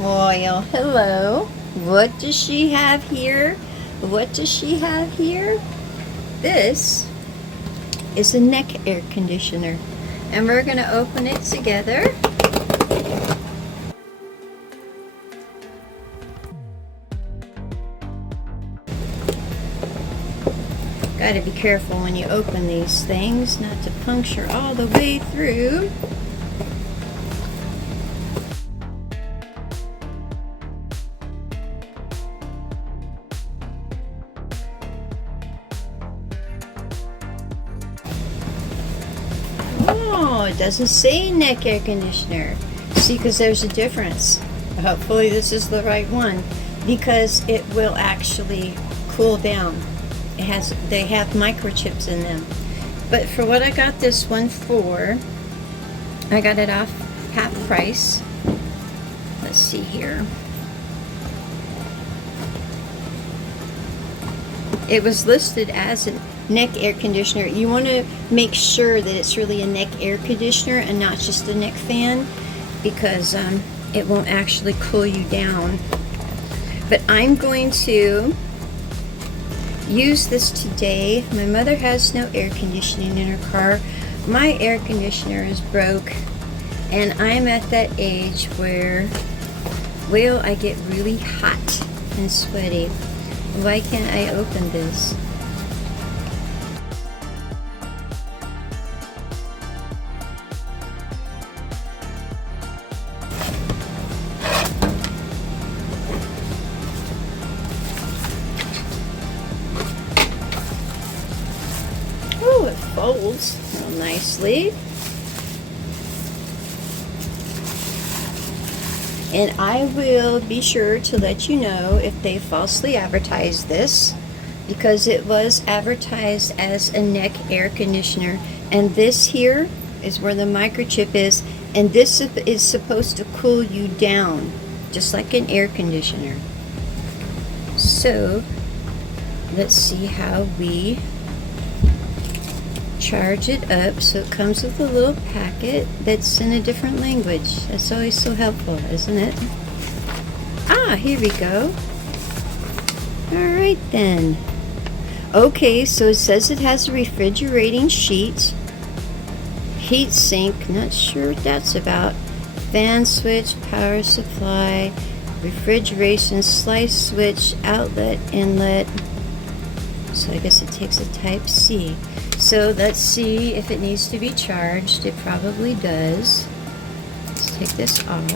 Well, hello. What does she have here? What does she have here? This is a neck air conditioner. And we're going to open it together. Got to be careful when you open these things not to puncture all the way through. Oh, it doesn't say neck air conditioner. See, because there's a difference. Hopefully this is the right one, because it will actually cool down. They have microchips in them. But for what I got this one for, I got it off half price. Let's see here. It was listed as a neck air conditioner. You want to make sure that it's really a neck air conditioner and not just a neck fan, because it won't actually cool you down. But I'm going to use this today. My mother has no air conditioning in her car. My air conditioner is broke, and I'm at that age where, well, I get really hot and sweaty. Why can't I open this? Oh, it folds real nicely. And I will be sure to let you know if they falsely advertise this, because it was advertised as a neck air conditioner. And this here is where the microchip is, and this is supposed to cool you down, just like an air conditioner. So let's see how we charge it up. So it comes with a little packet that's in a different language. That's always so helpful, isn't it? Ah, here we go. All right then. Okay, so it says it has a refrigerating sheet, heat sink, not sure what that's about, fan switch, power supply, refrigeration, slice switch, outlet, inlet. So I guess it takes a type C. So let's see if it needs to be charged. It probably does. Let's take this off.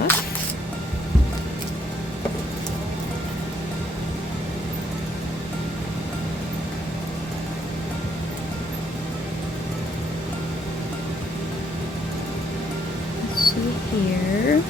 Let's see here.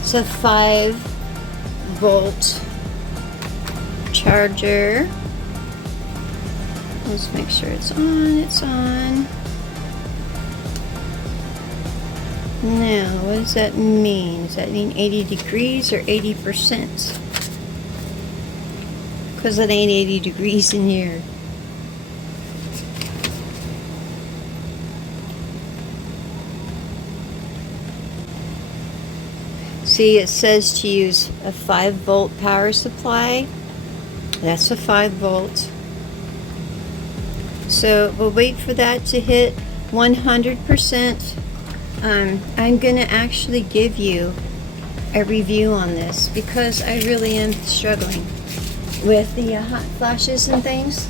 It's a 5-volt charger. Let's make sure it's on. It's on. Now, what does that mean? Does that mean 80 degrees or 80%? Because it ain't 80 degrees in here. See, it says to use a 5-volt power supply. That's a 5-volt. So we'll wait for that to hit 100%. I'm going to actually give you a review on this, because I really am struggling with the hot flashes and things.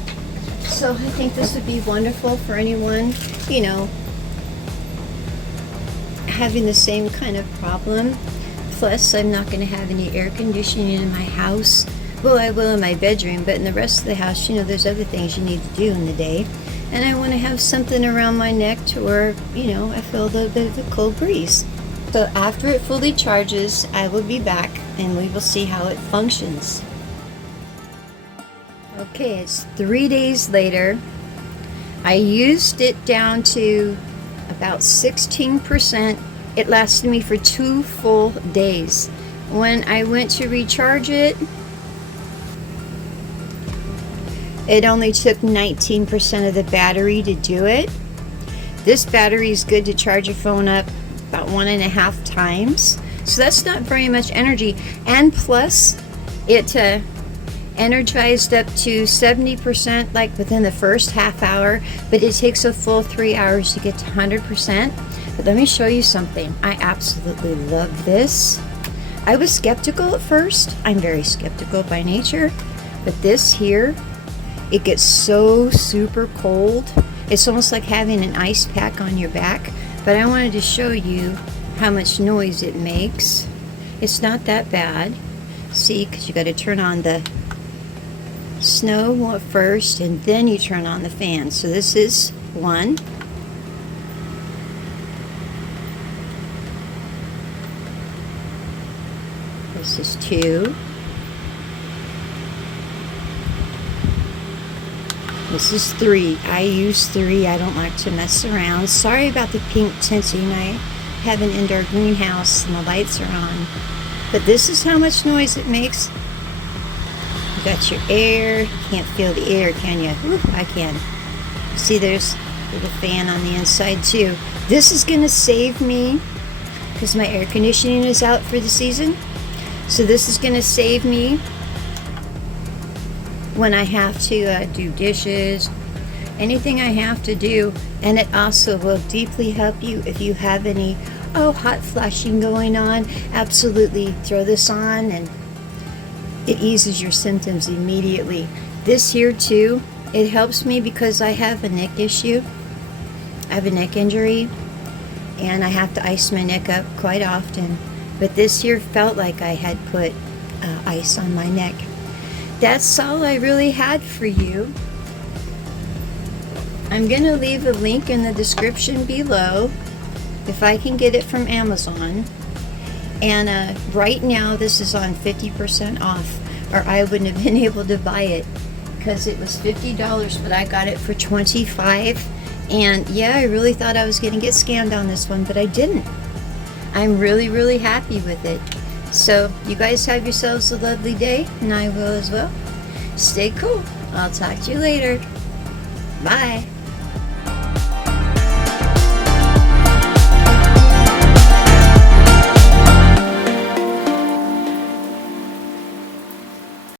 So I think this would be wonderful for anyone, you know, having the same kind of problem. Plus, I'm not going to have any air conditioning in my house. Well, I will in my bedroom, but in the rest of the house, you know, there's other things you need to do in the day. And I want to have something around my neck to where, you know, I feel the cold breeze. So after it fully charges, I will be back and we will see how it functions. Okay, it's 3 days later. I used it down to about 16%. It lasted me for 2 full days. When I went to recharge it, it only took 19% of the battery to do it. This battery is good to charge your phone up about 1.5 times. So that's not very much energy. And plus, it energized up to 70% like within the first half hour, but it takes a full 3 hours to get to 100%. But let me show you something. I absolutely love this. I was skeptical at first. I'm very skeptical by nature, but this here, it gets so super cold. It's almost like having an ice pack on your back. But I wanted to show you how much noise it makes. It's not that bad. See, because you got to turn on the snow first and then you turn on the fan. So this is 1. This is 2. This is 3. I use 3. I don't like to mess around. Sorry about the pink tinting. I have an indoor greenhouse and the lights are on. But this is how much noise it makes. You got your air. You can't feel the air, can you? Ooh, I can. See, there's a little fan on the inside too. This is going to save me because my air conditioning is out for the season. So this is going to save me when I have to do dishes, anything I have to do. And it also will deeply help you if you have any hot flushing going on. Absolutely throw this on and it eases your symptoms immediately. This here too, it helps me because I have a neck issue. I have a neck injury and I have to ice my neck up quite often. But this here felt like I had put ice on my neck. That's all I really had for you. I'm going to leave a link in the description below if I can get it from Amazon. And right now this is on 50% off, or I wouldn't have been able to buy it because it was $50, but I got it for $25. And yeah, I really thought I was going to get scammed on this one, but I didn't. I'm really, really happy with it. So you guys have yourselves a lovely day, and I will as well. Stay cool. I'll talk to you later. Bye.